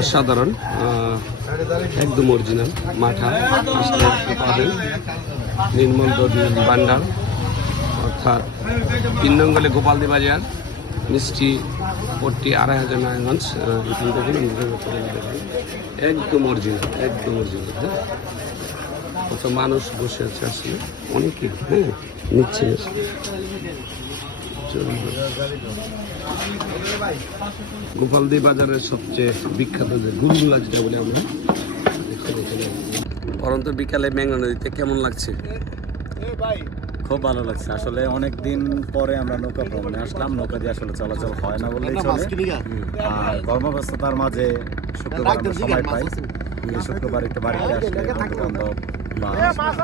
অসাধারণ একদম অরিজিনাল মাঠা পাবেন নির্মল ভান্ডার অর্থাৎ নম্বরে গোপালদি বাজার মিষ্টি পট্টি আড়াই হাজার নারায়ণগঞ্জ এখান থেকে। একদম অরিজিনাল একদম অরিজিনাল হ্যাঁ কত মানুষ বসে আছে আসলে অনেকে হ্যাঁ নিচ্ছে। গোপালদি বাজারের সবচেয়ে বিখ্যাত যে গুলগুলা যেটা বলে আমরা। পরন্ত বিকালে মেঘনা নদীতে কেমন লাগছে? খুব ভালো লাগছে। আসলে অনেক দিন পরে আমরা নৌকা ভ্রমণে আসলাম। নৌকা দিয়ে আসলে চলাচল হয় না বললেই চলে। আর কর্মব্যস্ততার মাঝে শুক্রবার আমরা সময় পাই। এই শুক্রবার একটু বাড়িতে আসলে বন্ধু বান্ধব বা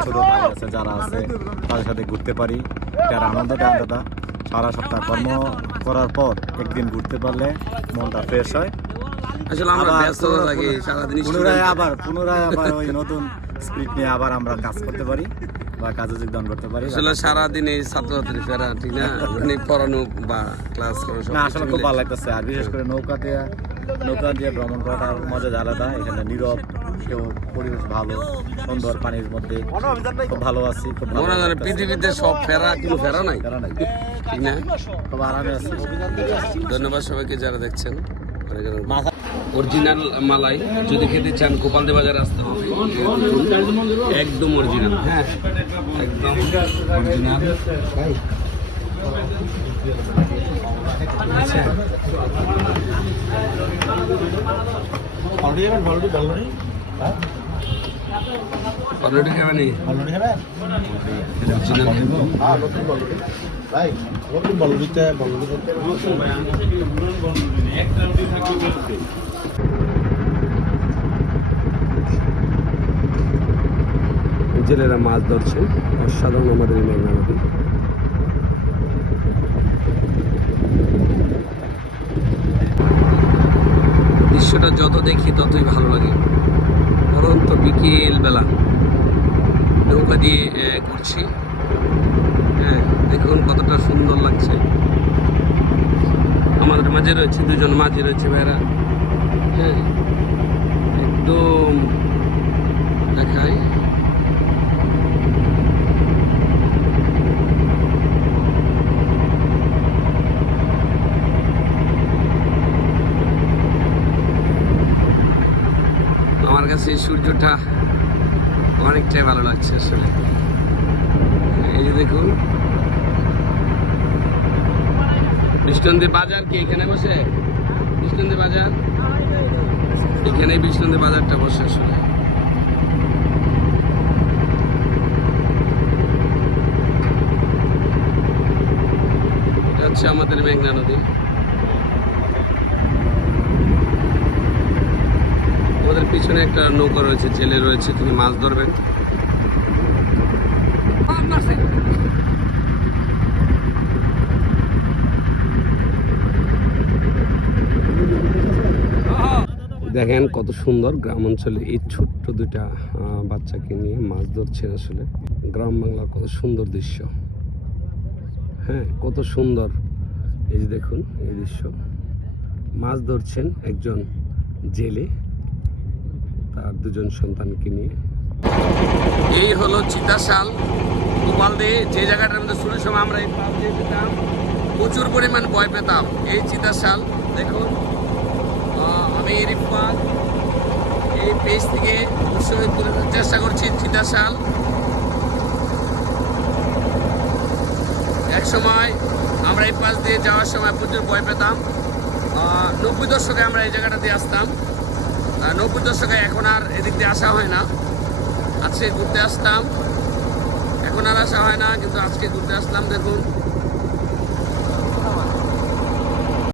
ছোট ভাই আছে যারা আছে তাদের সাথে ঘুরতে পারি। এটার আনন্দটা আলাদা। সারা সপ্তাহ কর্ম করার পর একদিন ঘুরতে পারলে মনটা ফ্রেশ হয়। পুনরায় আবার পুনরায় আবার ওই নতুন স্পিড নিয়ে আবার আমরা কাজ করতে পারি বা কাজে যোগদান করতে পারি। আসলে সারাদিন এই ছাত্রছাত্রী ফেরা ঠিক না? মানে পড়ানো বা ক্লাস করা না আসলে খুব ভালো লাগতেছে। আর বিশেষ করে নৌকা দিয়ে নৌকা দিয়ে ভ্রমণ করাটার মজা আলাদা এখানে নীরব কেউ পরিবেশ ভালো সুন্দর পানির মধ্যে। খুব ভালো আছি খুব ভালো পৃথিবীতে সব ফেরা কিন্তু ফেরা নাই। ফেরা নাই। ঠিক খুব আরামে আছি। ধন্যবাদ সবাইকে যারা দেখছেন। অরিজিনাল মালাই, যদি খেতে চান, গোপালদে বাজারে আসতে হবে। একদম অরিজিনাল হ্যাঁ একদম অরিজিনাল অলরেডি নি জেলেরা মাছ ধরছে। অসাধারণ আমাদের এই মেঘনা নদী। দৃশ্যটা যত দেখি ততই ভালো লাগে। পরন্ত বিকেল বেলা। নৌকা দিয়ে ঘুরছি। হ্যাঁ দেখুন কতটা সুন্দর লাগছে। আমাদের মাঝে রয়েছে দুজন মাঝে রয়েছে ভাইরা। হ্যাঁ একদম দেখায় আমার কাছে সূর্যটা অনেকটাই ভালো লাগছে আসলে। এই যে দেখুন। বিষ্ণন্দী বাজার কি এখানে বসে? বিষ্ণন্দী বাজার? এখানেই বিষ্ণন্দী বাজারটা বসে আসলে। এটা হচ্ছে আমাদের মেঘনা নদী আমাদের পিছনে একটা নৌকা রয়েছে, জেলে রয়েছে, তিনি মাছ ধরবেন। দেখেন কত সুন্দর গ্রাম অঞ্চলে এই ছোট্ট দুটা বাচ্চাকে নিয়ে মাছ ধরছেন আসলে। গ্রাম বাংলার কত সুন্দর দৃশ্য। হ্যাঁ কত সুন্দর। এই যে দেখুন, এই দৃশ্য। মাছ ধরছেন একজন জেলে। তার দুজন সন্তানকে নিয়ে। এই হলো চিতাশাল গোপাল দিয়ে যে জায়গাটার মধ্যে শুরু সময় আমরা এই পাশ দিয়ে যেতাম, প্রচুর পরিমাণ ভয় পেতাম। এই চিতাশাল দেখুন। আমি রিফাত এই পেজ থেকে অবশ্যই তুলে চেষ্টা করছি চিতাশাল এক সময় আমরা এই পাশ দিয়ে যাওয়ার সময় প্রচুর ভয় পেতাম। নব্বই দশকে আমরা এই জায়গাটা দিয়ে আসতাম। নব্বই দশকে এখন আর এদিক দিয়ে আসা হয় না। আজকে ঘুরতে আসতাম। এখন আর আসা হয় না, কিন্তু আজকে ঘুরতে আসলাম, দেখুন।